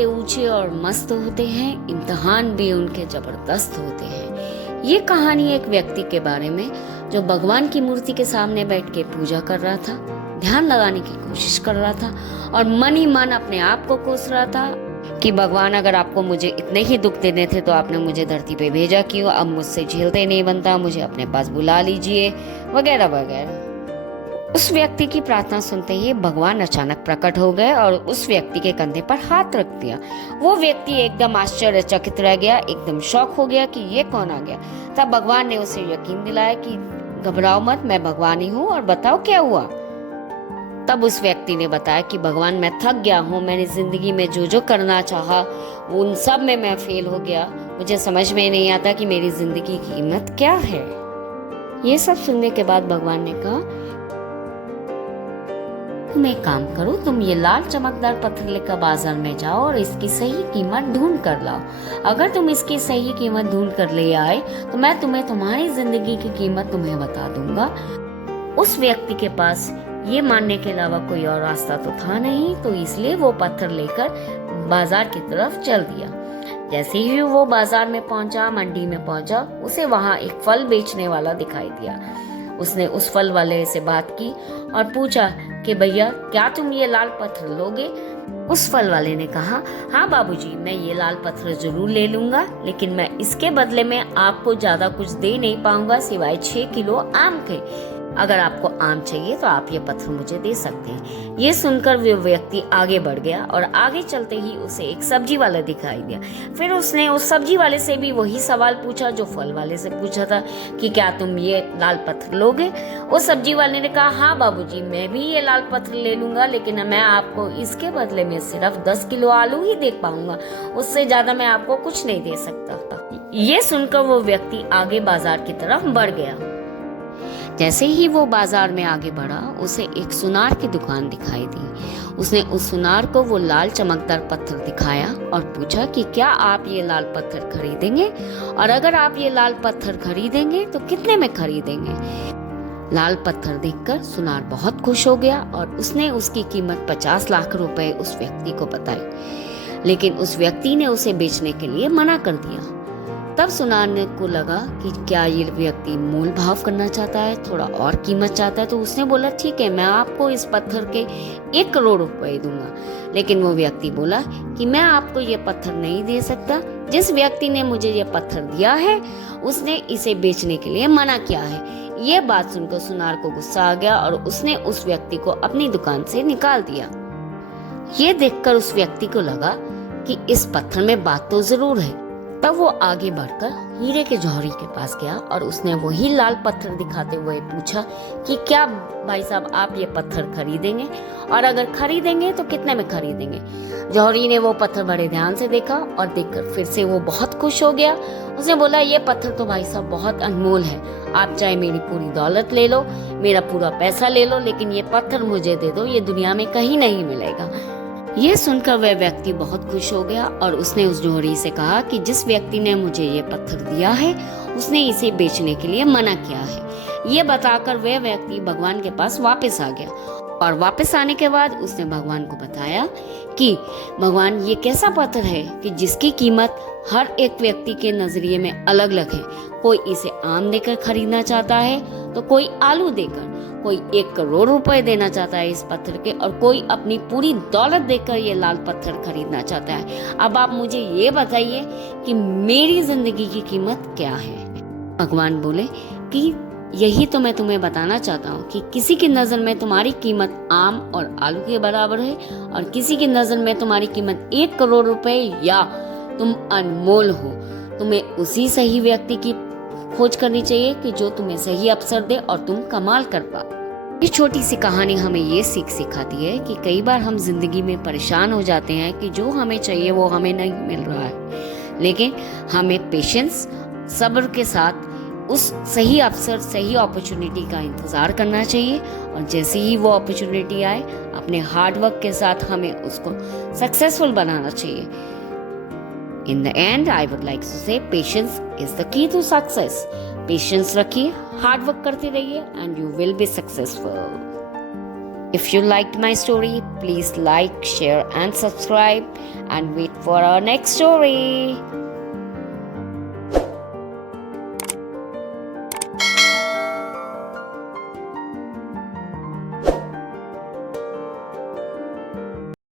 उनके ऊंचे और मस्त होते हैं, इम्तिहान भी उनके जबरदस्त होते हैं। ये कहानी एक व्यक्ति के बारे में जो भगवान की मूर्ति के सामने बैठ के पूजा कर रहा था, ध्यान लगाने की कोशिश कर रहा था और मन ही मन अपने आप को कोस रहा था कि भगवान, अगर आपको मुझे इतने ही दुख देने थे तो आपने मुझे धरती पे भेजा क्यों? अब मुझसे झेलते नहीं बनता, मुझे अपने पास बुला लीजिए, वगैरह वगैरह। उस व्यक्ति की प्रार्थना सुनते ही भगवान अचानक प्रकट हो गए और उस व्यक्ति के कंधे पर हाथ रख दिया। वो व्यक्ति एकदम आश्चर्यचकित रह गया, एकदम शॉक हो गया कि ये कौन आ गया। तब भगवान ने उसे यकीन दिलाया कि घबराओ मत, मैं भगवान ही हूँ और बताओ क्या हुआ। तब उस व्यक्ति ने बताया कि भगवान, मैं थक गया हूँ, मैंने जिंदगी में जो जो करना चाहा उन सब में मैं फेल हो गया, मुझे समझ में नहीं आता कि मेरी जिंदगी की कीमत क्या है। ये सब सुनने के बाद भगवान ने कहा, तुम एक काम करो, तुम ये लाल चमकदार पत्थर लेकर बाजार में जाओ और इसकी सही कीमत ढूंढ कर लाओ। अगर तुम इसकी सही कीमत ढूंढ कर ले आए तो मैं तुम्हें तुम्हारी जिंदगी की कीमत तुम्हें बता दूंगा। उस व्यक्ति के पास ये मानने के अलावा कोई और रास्ता तो था नहीं, तो इसलिए वो पत्थर लेकर बाजार की तरफ चल दिया। जैसे ही वो बाजार में पहुंचा, मंडी में पहुंचा, उसे वहां एक फल बेचने वाला दिखाई दिया। उसने उस फल वाले से बात की और पूछा कि भैया, क्या तुम ये लाल पत्थर लोगे? उस फल वाले ने कहा, हाँ बाबूजी, मैं ये लाल पत्थर जरूर ले लूंगा, लेकिन मैं इसके बदले में आपको ज्यादा कुछ दे नहीं पाऊंगा सिवाय 6 किलो आम के। अगर आपको आम चाहिए तो आप ये पत्थर मुझे दे सकते हैं। ये सुनकर वो व्यक्ति आगे बढ़ गया और आगे चलते ही उसे एक सब्जी वाला दिखाई दिया। फिर उसने उस सब्जी वाले से भी वही सवाल पूछा जो फल वाले से पूछा था कि क्या तुम ये लाल पत्थर लोगे? उस सब्जी वाले ने कहा, हाँ बाबूजी, मैं भी ये लाल पत्थर ले लूंगा, लेकिन मैं आपको इसके बदले में सिर्फ 10 किलो आलू ही दे पाऊंगा, उससे ज्यादा मैं आपको कुछ नहीं दे सकता। ये सुनकर वो व्यक्ति आगे बाजार की तरफ बढ़ गया। जैसे ही वो बाजार में आगे बढ़ा, उसे एक सुनार की दुकान दिखाई दी। उसने उस सुनार को वो लाल चमकदार पत्थर दिखाया और पूछा कि क्या आप ये लाल पत्थर खरीदेंगे, और अगर आप ये लाल पत्थर खरीदेंगे तो कितने में खरीदेंगे? लाल पत्थर देखकर सुनार बहुत खुश हो गया और उसने उसकी कीमत 50 लाख रुपए उस व्यक्ति को बताई, लेकिन उस व्यक्ति ने उसे बेचने के लिए मना कर दिया। तब सुनार को लगा कि क्या ये व्यक्ति मोल भाव करना चाहता है, थोड़ा और कीमत चाहता है, तो उसने बोला, ठीक है, मैं आपको इस पत्थर के 1 करोड़ रुपए दूंगा। लेकिन वो व्यक्ति बोला कि मैं आपको ये पत्थर नहीं दे सकता, जिस व्यक्ति ने मुझे ये पत्थर दिया है उसने इसे बेचने के लिए मना किया है। ये बात सुनकर सुनार को गुस्सा आ गया और उसने उस व्यक्ति को अपनी दुकान से निकाल दिया। ये देखकर उस व्यक्ति को लगा कि इस पत्थर में बात तो जरूर है। तब वो आगे बढ़कर हीरे के जौहरी के पास गया और उसने वही लाल पत्थर दिखाते हुए पूछा कि क्या भाई साहब आप ये पत्थर खरीदेंगे, और अगर खरीदेंगे तो कितने में खरीदेंगे? जौहरी ने वो पत्थर बड़े ध्यान से देखा और देखकर फिर से वो बहुत खुश हो गया। उसने बोला, ये पत्थर तो भाई साहब बहुत अनमोल है, आप चाहे मेरी पूरी दौलत ले लो, मेरा पूरा पैसा ले लो, लेकिन ये पत्थर मुझे दे दो, ये दुनिया में कहीं नहीं मिलेगा। ये सुनकर वह व्यक्ति बहुत खुश हो गया और उसने उस जौहरी से कहा कि जिस व्यक्ति ने मुझे ये पत्थर दिया है उसने इसे बेचने के लिए मना किया है। ये बताकर वह व्यक्ति भगवान के पास वापस आ गया और वापस आने के बाद उसने भगवान को बताया कि भगवान, ये कैसा पत्थर है कि जिसकी कीमत हर एक व्यक्ति के नजरिए में अलग अलग है। कोई इसे आम देकर खरीदना चाहता है तो कोई आलू देकर, कोई 1 करोड़ रुपए देना चाहता है इस पत्थर के, और कोई अपनी पूरी दौलत देकर ये लाल पत्थर खरीदना चाहता है। अब आप मुझे ये बताइए कि मेरी जिंदगी की कीमत क्या है? भगवान बोले कि यही तो मैं तुम्हें बताना चाहता हूँ कि किसी की नजर में तुम्हारी कीमत आम और आलू के बराबर है और किसी की नजर में तुम्हारी कीमत 1 करोड़ रुपए या तुम अनमोल हो। तुम्हें उसी सही व्यक्ति की खोज करनी चाहिए कि जो तुम्हें सही अवसर दे और तुम कमाल कर पाओ। ये छोटी सी कहानी हमें ये सीख सिखाती है कि कई बार हम जिंदगी में परेशान हो जाते हैं कि जो हमें चाहिए वो हमें नहीं मिल रहा है, लेकिन हमें पेशेंस, सब्र के साथ उस सही अवसर, सही अपॉर्चुनिटी का इंतजार करना चाहिए, और जैसे ही वो अपॉर्चुनिटी आए अपने हार्ड वर्क के साथ हमें उसको सक्सेसफुल बनाना चाहिए। In the end, I would like to say patience is the key to success. Patience रखिए, हार्ड वर्क करते रहिए and you will be successful. If you liked my story, please like, share, and subscribe, and wait for our next story.